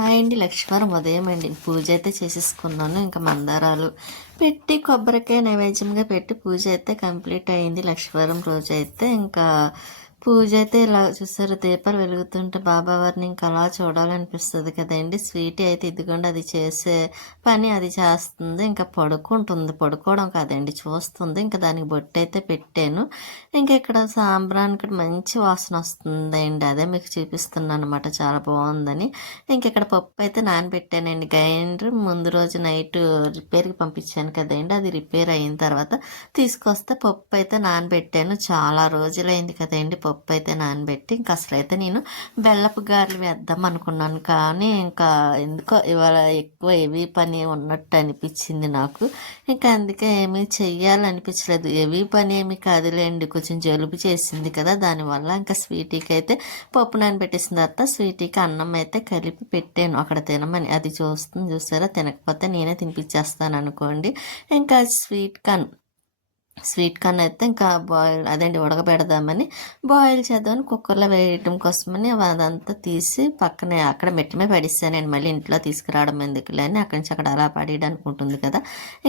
Hi అండి. లక్ష్మీవారం ఉదయం అండి పూజ అయితే చేసేసుకున్నాను. ఇంకా మందారాలు పెట్టి కొబ్బరికాయ నైవేద్యంగా పెట్టి పూజ అయితే కంప్లీట్ అయింది. లక్ష్మీవారం రోజు అయితే ఇంకా పూజ అయితే ఇలా చూసారు, దీపాలు వెలుగుతుంటే బాబావారిని ఇంకా అలా చూడాలనిపిస్తుంది కదండి. స్వీట్ అయితే ఇదిగోండి అది చేసే పని అది చేస్తుంది, ఇంకా పడుకుంటుంది. పడుకోవడం కాదండి, చూస్తుంది. ఇంకా దానికి బొట్టు అయితే పెట్టాను. ఇంకా ఇక్కడ సాంబ్రానికి మంచి వాసన వస్తుందండి, అదే మీకు చూపిస్తున్నాను అనమాట, చాలా బాగుందని. ఇంక ఇక్కడ పప్పు అయితే నానబెట్టానండి. గ్రైండర్ ముందు రోజు నైట్ రిపేర్కి పంపించాను కదండి, అది రిపేర్ అయిన తర్వాత తీసుకొస్తే పప్పు అయితే నానబెట్టాను. చాలా రోజులైంది కదండి పప్పు అయితే నానబెట్టి. ఇంకా అసలు అయితే నేను బెల్లపు గారెలు వేద్దాం అనుకున్నాను, కానీ ఇంకా ఎందుకో ఇవాళ ఎక్కువ హెవీ పని ఉన్నట్టు అనిపించింది నాకు. ఇంకా అందుకే ఏమీ చెయ్యాలనిపించలేదు. హెవీ పని ఏమి కాదులేండి, కొంచెం జలుబు చేసింది కదా, దానివల్ల ఇంకా స్వీటీకి అయితే పప్పు నానబెట్టేసిన తర్వాత స్వీటీకి అన్నం అయితే కలిపి పెట్టాను అక్కడ తినమని. అది చూసారా, తినకపోతే నేనే తినిపించేస్తాను అనుకోండి. ఇంకా స్వీట్ కార్న్ అయితే ఇంకా బాయిల్ అదేంటి ఉడకబెడదామని బాయిల్ చేద్దామని కుక్కర్లో వేయటం కోసమని అదంతా తీసి పక్కనే అక్కడ మెట్ల మీద నేను మళ్ళీ ఇంట్లో తీసుకురావడం ఎందుకులే అని అక్కడి నుంచి అక్కడ అలా పడేయడానికి ఉంటుంది కదా.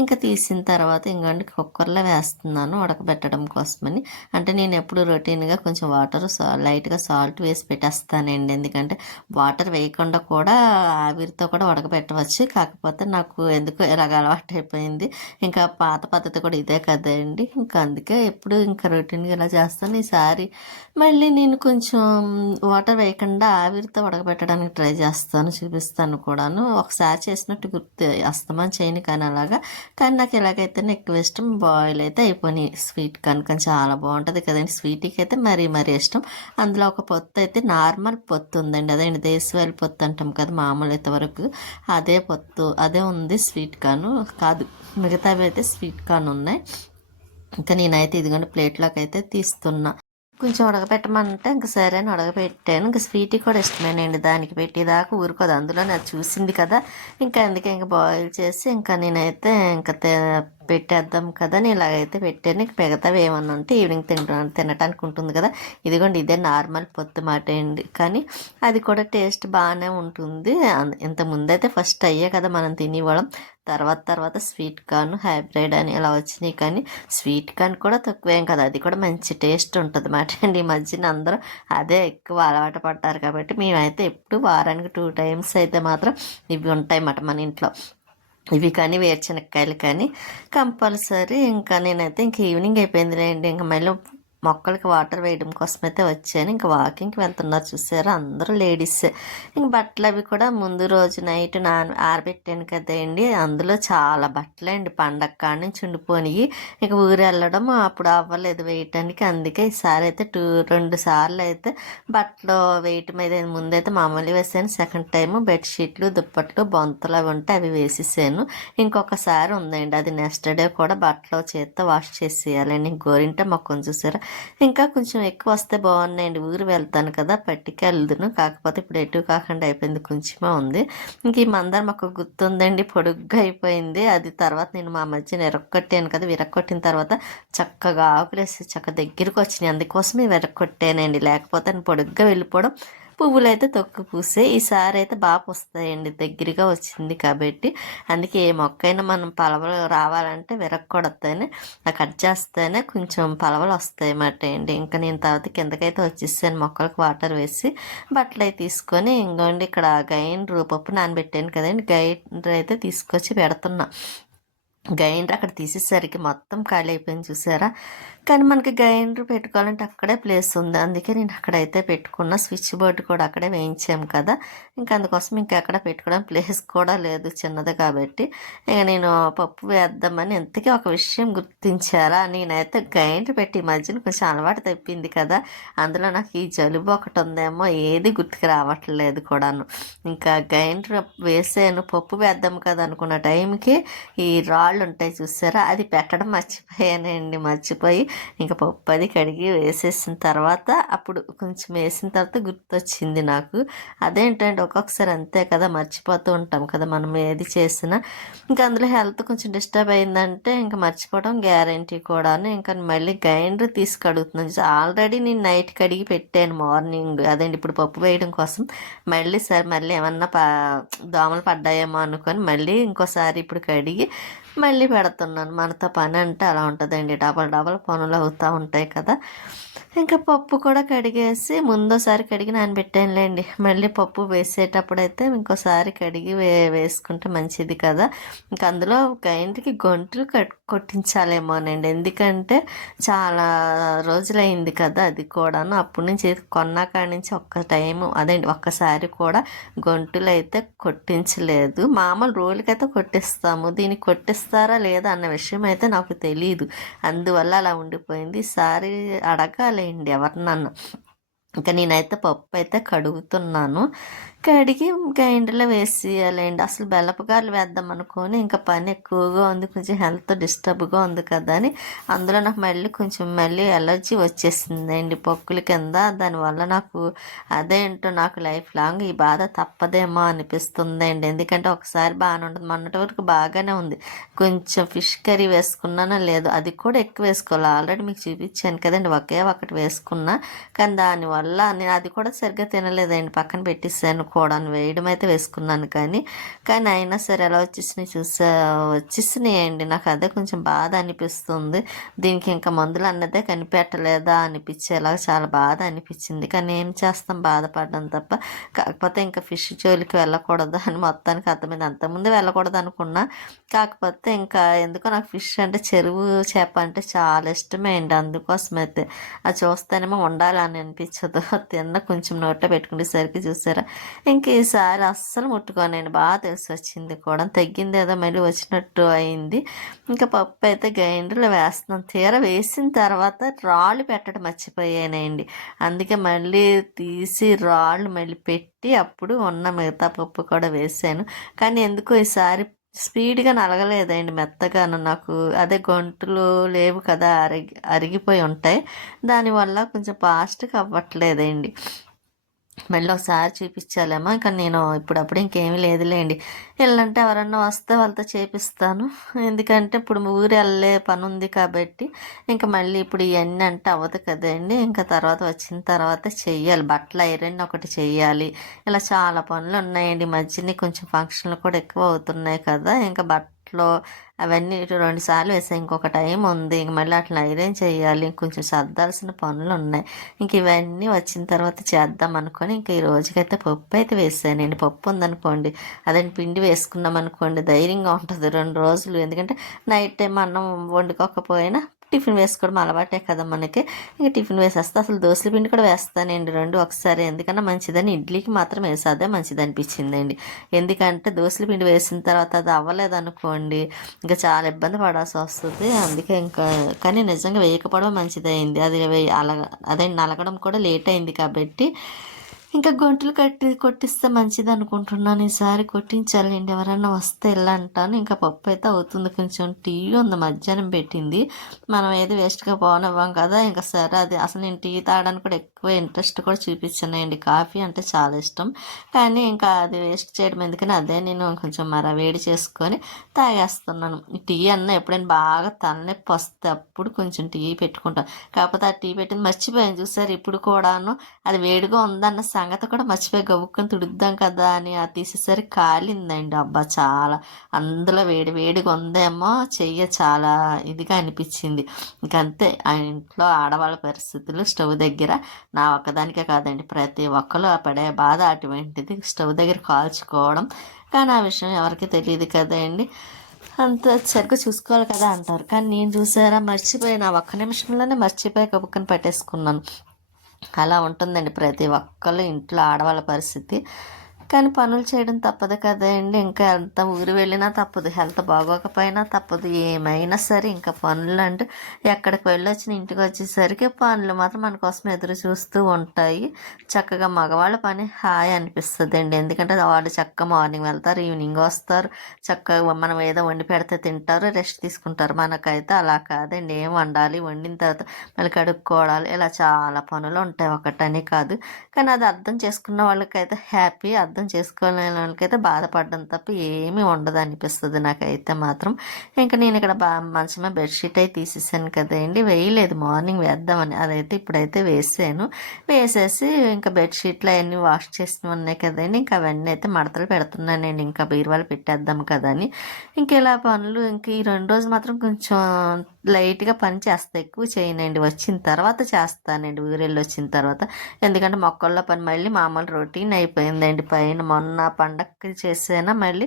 ఇంకా తీసిన తర్వాత ఇంకోండి కుక్కర్లో వేస్తున్నాను ఉడకబెట్టడం కోసమని. అంటే నేను ఎప్పుడు రొటీన్గా కొంచెం వాటర్ లైట్గా సాల్ట్ వేసి పెట్టేస్తానండి, ఎందుకంటే వాటర్ వేయకుండా కూడా ఆవిరితో కూడా ఉడకబెట్టవచ్చు. కాకపోతే నాకు ఎందుకో ఇలాగ అలవాటు అయిపోయింది. ఇంకా పాత పద్ధతి కూడా ఇదే కదండి, ఇంకా అందుకే ఎప్పుడు ఇంకా రొటీన్గా ఇలా చేస్తాను. ఈసారి మళ్ళీ నేను కొంచెం వాటర్ వేయకుండా ఆవిరితో ఉడకబెట్టడానికి ట్రై చేస్తాను, చూపిస్తాను కూడాను. ఒకసారి చేసినట్టు గుర్తు, అస్తమానం చేయను కానీ అలాగా. కానీ నాకు ఎలాగైతేనే ఎక్కువ ఇష్టం. బాయిల్ అయితే అయిపోయి స్వీట్ కనుక చాలా బాగుంటుంది కదండి. స్వీట్కి అయితే మరీ ఇష్టం. అందులో ఒక పొత్తు అయితే నార్మల్ పొత్తు ఉందండి, అదేంటి దేశవాళీ పొత్తు అంటాం కదా మామూలు అయితే వరకు, అదే పొత్తు అదే ఉంది. స్వీట్ కార్న్ కాదు, మిగతావి అయితే స్వీట్ కార్న్ ఉన్నాయి. ఇంకా నేనైతే ఇదిగోండి ప్లేట్లోకి అయితే తీస్తున్నా. కొంచెం ఉడకబెట్టమంటే ఇంక సరే అని ఉడకబెట్టాను. ఇంకా స్వీట్ కూడా ఇష్టమేనండి, దానికి పెట్టేదాకా ఊరుకోదు, అందులో నాకు చూసింది కదా. ఇంకా అందుకే ఇంకా బాయిల్ చేసి ఇంకా నేనైతే ఇంకా పెట్టేద్దాం కదా అని ఇలాగైతే పెట్టాను. ఇంక మిగతావి ఏమన్నా ఉంటే ఈవినింగ్ తినటానికి ఉంటుంది కదా. ఇదిగోండి ఇదే నార్మల్ పొత్తు మాట అండి, కానీ అది కూడా టేస్ట్ బాగానే ఉంటుంది. ఇంత ముందైతే ఫస్ట్ అయ్యే కదా మనం తినివ్వడం, తర్వాత స్వీట్ కార్న్ హైబ్రిడ్ అని ఇలా వచ్చినాయి. కానీ స్వీట్ కార్న్ కూడా తక్కువేం కదా, అది కూడా మంచి టేస్ట్ ఉంటుంది మాట అండి. ఈ మధ్యన అందరూ అదే ఎక్కువ అలవాటు పడ్డారు కాబట్టి మేమైతే ఎప్పుడు వారానికి 2 times అయితే మాత్రం ఇవి ఉంటాయి అన్నమాట మన ఇంట్లో. ఇవి కానీ వేరుశనక్కాయలు కానీ కంపల్సరీ. ఇంకా నేనైతే ఇంక ఈవినింగ్ అయిపోయిందిలేండి, ఇంకా మళ్ళీ మొక్కలకి వాటర్ వేయడం కోసం అయితే వచ్చాను. ఇంకా వాకింగ్కి వెళ్తున్నారు చూసారా, అందరూ లేడీస్. ఇంక బట్టలు అవి కూడా ముందు రోజు నైట్ ఆరబెట్టాను కదండి, అందులో చాలా బట్టలే అండి, పండగ కాడ నుంచి ఉండిపోయి. ఇక ఊరు వెళ్ళడం అప్పుడు అవ్వలేదు వేయటానికి, అందుకే ఈసారి అయితే 2 సార్లు అయితే బట్టలు వేయటం మీద ముందైతే మామూలు వేసాను. సెకండ్ టైం బెడ్షీట్లు దుప్పట్లు బొంతలు అవి ఉంటే అవి వేసేసాను. ఇంకొకసారి ఉందండి, అది నెక్స్ట్ డే కూడా బట్టలు చేత్తో వాష్ చేసేయాలండి. గోరింట మొక్కను చూసారా, ఇంకా కొంచెం ఎక్కువ వస్తే బాగున్నాయండి. ఊరు వెళ్తాను కదా పట్టుకెళ్దును, కాకపోతే ఇప్పుడు ఎటు కాకుండా అయిపోయింది, కొంచెమే ఉంది. ఇంక ఈ మందార మొక్క గుర్తుందండి, పొడుగ్గా అయిపోయింది. అది తర్వాత నేను మా మధ్యన విరక్కొట్టాను కదా, విరక్కొట్టిన తర్వాత చక్కగా ఆకులేసి దగ్గరికి వచ్చినాయి, అందుకోసమే విరక్కొట్టానండి. లేకపోతే పొడుగ్గా వెళ్ళిపోవడం, పువ్వులు అయితే తొక్కు పూసే. ఈసారి అయితే బాగా వస్తాయండి, దగ్గరగా వచ్చింది కాబట్టి. అందుకే ఏ మొక్కైనా మనం పలవలు రావాలంటే విరక్కొడితేనే కట్ చేస్తేనే కొంచెం పలవలు వస్తాయి అన్నమాట అండి. ఇంకా నేను తర్వాత కిందకైతే వచ్చేసాను, మొక్కలకు వాటర్ వేసి బట్టలు అయితే తీసుకొని. ఇంకోండి ఇక్కడ గ్రైండర్ పప్పు నానబెట్టాను కదండి, గ్రైండర్ అయితే తీసుకొచ్చి పెడుతున్నా. గ్రైండర్ అక్కడ తీసేసరికి మొత్తం ఖాళీ అయిపోయింది చూసారా. కానీ మనకి గ్రైండర్ పెట్టుకోవాలంటే అక్కడే ప్లేస్ ఉంది, అందుకే నేను అక్కడైతే పెట్టుకున్న. స్విచ్ బోర్డు కూడా అక్కడే వేయించాము కదా, ఇంకా అందుకోసం ఇంకా ఎక్కడ పెట్టుకోవడం ప్లేస్ కూడా లేదు, చిన్నది కాబట్టి. ఇక నేను పప్పు వేద్దామని ఇంతకీ ఒక విషయం గుర్తించారా, నేనైతే గ్రైండర్ పెట్టి ఈ మధ్యన కొంచెం అలవాటు తప్పింది కదా, అందులో నాకు ఈ జలుబు ఒకటి ఉందేమో, ఏది గుర్తుకు రావట్లేదు కూడాను. ఇంకా గ్రైండర్ వేసాను, పప్పు వేద్దాం కదా అనుకున్న టైంకి ఈ రాడ్ రాళ్ళు ఉంటాయి చూసారా, అది పెట్టడం మర్చిపోయానండి. మర్చిపోయి ఇంకా పప్పు అది కడిగి వేసేసిన తర్వాత అప్పుడు కొంచెం వేసిన తర్వాత గుర్తొచ్చింది నాకు. అదేంటంటే ఒక్కొక్కసారి అంతే కదా, మర్చిపోతూ ఉంటాం కదా మనం ఏది చేసినా. ఇంకా అందులో హెల్త్ కొంచెం డిస్టర్బ్ అయిందంటే ఇంకా మర్చిపోవడం గ్యారంటీ కూడాను. ఇంకా మళ్ళీ గ్రైండర్ తీసి కడుగుతున్నాను. ఆల్రెడీ నేను నైట్ కడిగి పెట్టాను మార్నింగ్, అదేంటి ఇప్పుడు పప్పు వేయడం కోసం. మళ్ళీ ఏమన్నా దోమలు పడ్డాయేమో అనుకొని మళ్ళీ ఇంకోసారి ఇప్పుడు కడిగి మళ్ళీ పెడుతున్నాను. మనతో పని అంటే అలా ఉంటుందండి, డబల్ డబల్ పనులు అవుతూ ఉంటాయి కదా. ఇంకా పప్పు కూడా కడిగేసి ముందోసారి కడిగి నానబెట్టానులేండి. మళ్ళీ పప్పు వేసేటప్పుడైతే ఇంకోసారి కడిగి వేసుకుంటే మంచిది కదా. ఇంకా అందులో గ్రైండర్కి గొంతులు కొట్టించాలేమోనండి, ఎందుకంటే చాలా రోజులైంది కదా అది కూడాను. అప్పటి నుంచి కొన్నాకాడి నుంచి ఒక్కసారి కూడా గొంతులు అయితే కొట్టించలేదు. మామూలు రోలుకైతే కొట్టిస్తాము, దీనికి కొట్టిస్తారా లేదా అన్న విషయం అయితే నాకు తెలియదు. అందువల్ల అలా ఉండిపోయింది. ఈసారి అడగాలండి ఎవరినన్నా. ఇంకా నేనైతే పప్పు అయితే కడుగుతున్నాను. కడిగి గ్రైండర్లో వేసేయాలండి. అసలు బెల్లపుగారులు వేద్దాం అనుకొని ఇంకా పని ఎక్కువగా ఉంది, కొంచెం హెల్త్ డిస్టర్బ్గా ఉంది కదా అని. అందులో నాకు మళ్ళీ ఎలర్జీ వచ్చేసిందండి పొక్కుల కింద. దానివల్ల నాకు లైఫ్ లాంగ్ ఈ బాధ తప్పదేమో అనిపిస్తుందండి. ఎందుకంటే ఒకసారి బాగానే ఉంటుంది, మొన్నటి వరకు బాగానే ఉంది. కొంచెం ఫిష్ కర్రీ వేసుకున్నానో లేదు, అది కూడా ఎక్కువ వేసుకోవాలి. ఆల్రెడీ మీకు చూపించాను కదండి, ఒకటి వేసుకున్నా. కానీ దానివల్ల నేను అది కూడా సరిగ్గా తినలేదండి, పక్కన పెట్టేసాను. కూడా వేయడం అయితే వేసుకున్నాను, కానీ అయినా సరే ఎలా వచ్చేసినాయండి. నాకు అదే కొంచెం బాధ అనిపిస్తుంది. దీనికి ఇంకా మందులు అన్నదే కనిపెట్టలేదా అనిపించేలాగా చాలా బాధ అనిపించింది. కానీ ఏం చేస్తాం, బాధపడడం తప్ప. కాకపోతే ఇంకా ఫిష్ జోలికి వెళ్ళకూడదు అని మొత్తానికి అర్థమైంది. అంతకుముందు వెళ్ళకూడదు అనుకున్నా, కాకపోతే ఇంకా ఎందుకో నాకు ఫిష్ అంటే చెరువు చేప అంటే చాలా ఇష్టమే అండి. అందుకోసమైతే అది చూస్తేనేమో ఉండాలని అనిపించదు, తిన్న కొంచెం నోట్లో పెట్టుకునేసరికి చూసారా. ఇంక ఈసారి అస్సలు ముట్టుకోనండి, బాగా తెలిసి వచ్చింది కూడా, తగ్గింది ఏదో మళ్ళీ వచ్చినట్టు అయింది. ఇంకా పప్పు అయితే గ్రైండర్లో వేస్తున్నాం. తీర వేసిన తర్వాత రాళ్ళు పెట్టడం మర్చిపోయానండి. అందుకే మళ్ళీ తీసి రాళ్ళు మళ్ళీ పెట్టి అప్పుడు ఉన్న మిగతా పప్పు కూడా వేసాను. కానీ ఎందుకో ఈసారి స్పీడ్గా నలగలేదండి, మెత్తగాను. నాకు అదే గొంతులు లేవు కదా, అరిగిపోయి ఉంటాయి. దానివల్ల కొంచెం ఫాస్ట్గా అవ్వట్లేదండి. మళ్ళీ ఒకసారి చూపించాలేమో. ఇంకా నేను ఇప్పుడప్పుడు ఇంకేమీ లేదులేండి, వెళ్ళంటే ఎవరన్నా వస్తే వాళ్ళతో చేపిస్తాను. ఎందుకంటే ఇప్పుడు ఊరు వెళ్ళే పని ఉంది కాబట్టి ఇంకా మళ్ళీ ఇప్పుడు ఇవన్నీ అంటే అవ్వదు కదండి. ఇంకా తర్వాత వచ్చిన తర్వాత చెయ్యాలి, బట్టలు ఐరన్ ఒకటి చెయ్యాలి. ఇలా చాలా పనులు ఉన్నాయండి. మధ్యని కొంచెం ఫంక్షన్లు కూడా ఎక్కువ అవుతున్నాయి కదా. ఇంకా అవన్నీ 2 సార్లు వేసాయి, ఇంకొక టైం ఉంది. ఇంక మళ్ళీ అట్లా ఐరన్ చేయాలి, ఇంకొంచెం సర్దాల్సిన పనులు ఉన్నాయి. ఇంక ఇవన్నీ వచ్చిన తర్వాత చేద్దాం అనుకొని ఇంక ఈ రోజుకైతే పప్పు అయితే వేసానండి. పప్పు ఉందనుకోండి, అదండి పిండి వేసుకున్నాం అనుకోండి, ధైర్యంగా ఉంటుంది 2 రోజులు. ఎందుకంటే నైట్ టైం అన్నం వండుకోకపోయినా టిఫిన్ వేసుకోవడం అలవాటే కదా మనకి. ఇంక టిఫిన్ వేసేస్తా. అసలు దోశల పిండి కూడా వేస్తానండి, 2 ఒకసారి. ఎందుకన్నా మంచిదని ఇడ్లీకి మాత్రం వేసేదే మంచిది అనిపించిందండి. ఎందుకంటే దోశల పిండి వేసిన తర్వాత అది అవ్వలేదు అనుకోండి, ఇంకా చాలా ఇబ్బంది పడాల్సి వస్తుంది. అందుకే ఇంకా కానీ నిజంగా వేయకపోవడం మంచిదైంది. అది అదే నలగడం కూడా లేట్ అయింది కాబట్టి ఇంకా గొంతులు కొట్టిస్తే మంచిది అనుకుంటున్నాను. ఈసారి కొట్టించాలండి, ఎవరైనా వస్తే వెళ్ళంటాను. ఇంకా పప్పు అయితే అవుతుంది. కొంచెం టీ ఉంది, మధ్యాహ్నం పెట్టింది. మనం ఏది వేస్ట్గా పోనివ్వం కదా. ఇంకా సరే, అది అసలు నేను టీ తాగడానికి కూడా ఎక్కువ ఇంట్రెస్ట్ కూడా చూపించానండి. కాఫీ అంటే చాలా ఇష్టం, కానీ ఇంకా అది వేస్ట్ చేయడం ఎందుకని అదే నేను కొంచెం వేడి చేసుకొని తాగేస్తున్నాను. టీ ఎప్పుడైనా బాగా తలనొప్పి వస్తే అప్పుడు కొంచెం టీ పెట్టుకుంటాను. కాకపోతే ఆ టీ పెట్టింది మర్చిపోయాను చూసారు. ఇప్పుడు కూడాను అది వేడిగా ఉందన్న సంగతి కూడా మర్చిపోయి గబుక్కుని తుడుద్దాం కదా అని అది తీసేసరికి కాలిందండి. అబ్బా, చాలా అందులో వేడిగా ఉందేమో, చెయ్యి చాలా ఇదిగా అనిపించింది. ఇంకంతే, ఆ ఇంట్లో ఆడవాళ్ళ పరిస్థితులు స్టవ్ దగ్గర నా ఒక్కదానికే కాదండి, ప్రతి ఒక్కరు పడే బాధ అటువంటిది, స్టవ్ దగ్గర కాల్చుకోవడం. కానీ ఆ విషయం ఎవరికి తెలియదు కదండి, అంత సరిగ్గా చూసుకోవాలి కదా అంటారు. కానీ నేను చూసారా, మర్చిపోయిన ఒక్క నిమిషంలోనే మర్చిపోయి కబుక్కని పెట్టేసుకున్నాను. అలా ఉంటుందండి ప్రతి ఒక్కళ్ళు ఇంట్లో ఆడవాళ్ళ పరిస్థితి. కానీ పనులు చేయడం తప్పదు కదండి. ఇంకా ఎంత ఊరు వెళ్ళినా తప్పదు, హెల్త్ బాగోకపోయినా తప్పదు, ఏమైనా సరే ఇంకా పనులు అంటూ ఎక్కడికి వెళ్ళొచ్చిన ఇంటికి వచ్చేసరికి పనులు మాత్రం మన కోసం ఎదురు చూస్తూ ఉంటాయి. చక్కగా మగవాళ్ళ పని హాయ్ అనిపిస్తుంది అండి. ఎందుకంటే వాళ్ళు చక్కగా మార్నింగ్ వెళ్తారు, ఈవినింగ్ వస్తారు, చక్కగా మనం ఏదో వండి పెడితే తింటారు, రెస్ట్ తీసుకుంటారు. మనకైతే అలా కాదండి. ఏం వండాలి, వండిన తర్వాత మళ్ళీ కడుక్కోవడాలి, ఇలా చాలా పనులు ఉంటాయి, ఒకటని కాదు. కానీ అది అర్థం చేసుకున్న వాళ్ళకైతే హ్యాపీ, అర్థం చేసుకోలేని వాళ్ళకైతే బాధపడడం తప్ప ఏమీ ఉండదు అనిపిస్తుంది నాకైతే మాత్రం. ఇంకా నేను ఇక్కడ మంచమే బెడ్షీట్ అయితే తీసేసాను కదండి, వేయలేదు, మార్నింగ్ వేద్దామని, అదైతే ఇప్పుడైతే వేసేసి ఇంకా బెడ్షీట్లు అవన్నీ వాష్ చేసినవి ఉన్నాయి కదండి, ఇంకా అవన్నీ అయితే మడతలు పెడుతున్నానండి, ఇంకా బీరువాలు పెట్టేద్దాం కదా అని. ఇంక ఇలా పనులు ఇంక ఈ 2 రోజులు మాత్రం కొంచెం లైట్గా పని చేస్తా, ఎక్కువ చేయనండి, వచ్చిన తర్వాత చేస్తానండి, ఊరెళ్ళి వచ్చిన తర్వాత. ఎందుకంటే మొక్కల్లో పని మళ్ళీ మామూలు రొటీన్ అయిపోయిందండి. పైన మొన్న పండగకి చేసేనా, మళ్ళీ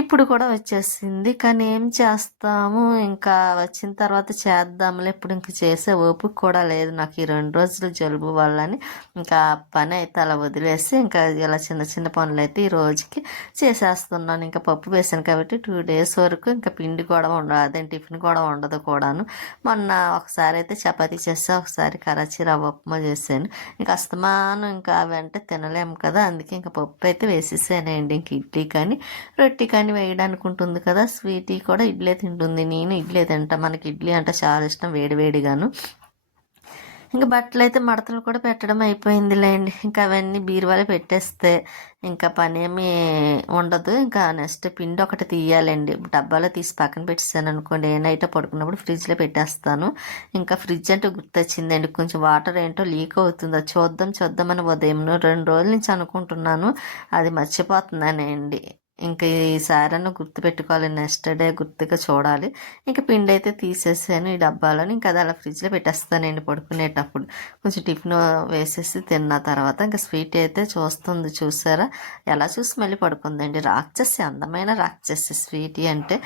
ఇప్పుడు కూడా వచ్చేసింది. కానీ ఏం చేస్తాము, ఇంకా వచ్చిన తర్వాత చేద్దాంలే, ఇప్పుడు ఇంక చేసే ఓపిక కూడా లేదు నాకు ఈ 2 రోజులు జలుబు వల్లని. ఇంకా పని అయితే అలా వదిలేసి ఇంకా ఇలా చిన్న చిన్న పనులు అయితే ఈ రోజుకి చేసేస్తున్నాను. ఇంకా పప్పు వేసాను కాబట్టి 2 days వరకు ఇంకా పిండి కూడా ఉండదు, అదే టిఫిన్ కూడా ఉండదు కూడాను. మొన్న ఒకసారి అయితే చపాతీ చేసా, ఒకసారి కరాచీ రవ్వ ఉప్మా చేశాను. ఇంకా అస్తమానం ఇంకా అవంటే తినలేము కదా, అందుకే ఇంకా పప్పు అయితే వేసేసానండి. ఇంక ఇడ్లీ కానీ రొట్టి కానీ వేయడానికి ఉంటుంది కదా, స్వీటీ కూడా ఇడ్లీ తింటుంది, నేను ఇడ్లీ తింటా, మనకి ఇడ్లీ అంటే చాలా ఇష్టం వేడివేడిగాను. ఇంకా బట్టలు అయితే మడతలు కూడా పెట్టడం అయిపోయిందిలేండి. ఇంకా అవన్నీ బీరువాలో పెట్టేస్తే ఇంకా పని ఏమీ ఉండదు. ఇంకా నెక్స్ట్ పిండి ఒకటి తీయాలండి, డబ్బాలో తీసి పక్కన పెట్టేసాను అనుకోండి, ఏ నైట్ పడుకున్నప్పుడు ఫ్రిడ్జ్లో పెట్టేస్తాను. ఇంకా ఫ్రిడ్జ్ అంటే గుర్తొచ్చిందండి, కొంచెం వాటర్ ఏంటో లీక్ అవుతుంది, అది చూద్దామని ఉదయం 2 రోజుల నుంచి అనుకుంటున్నాను, అది మర్చిపోతున్నానండి. ఇంకా ఈసారన్నా గుర్తు పెట్టుకోవాలి, నెక్స్ట్ డే గుర్తుగా చూడాలి. ఇంకా పిండి అయితే తీసేసాను ఈ డబ్బాలోని, ఇంకా అది అలా ఫ్రిడ్జ్లో పెట్టేస్తానండి పడుకునేటప్పుడు. కొంచెం టిఫిన్ వేసేసి తిన్న తర్వాత ఇంకా స్వీట్ అయితే చూస్తుంది, చూసారా ఎలా చూసి మళ్ళీ పడుకుందండి, రాక్షసి, అందమైన రాక్షసి స్వీటీ అంటే.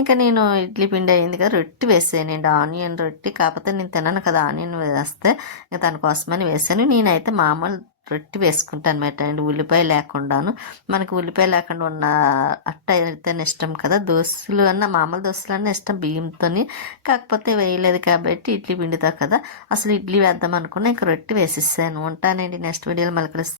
ఇంకా నేను ఇడ్లీ పిండి అయింది కదా, రొట్టి వేసానండి, ఆనియన్ రొట్టి, కాకపోతే నేను తిన్నాను కదా ఆనియన్ వేస్తే, ఇంకా తన కోసమని వేసాను. నేనైతే మామూలు రొట్టి వేసుకుంటాను అనమాట అండి, ఉల్లిపాయ లేకుండాను. మనకి ఉల్లిపాయ లేకుండా ఉన్న అట్ట అయితేనే ఇష్టం కదా, దోశలు అన్న మామూలు దోశలు అన్న ఇష్టం బియ్యంతో, కాకపోతే వేయలేదు కాబట్టి ఇడ్లీ పిండితో కదా, అసలు ఇడ్లీ వేద్దాం అనుకున్నా, ఇంక రొట్టి వేసేసాను. ఉంటానండి, నెక్స్ట్ వీడియోలో మళ్ళీ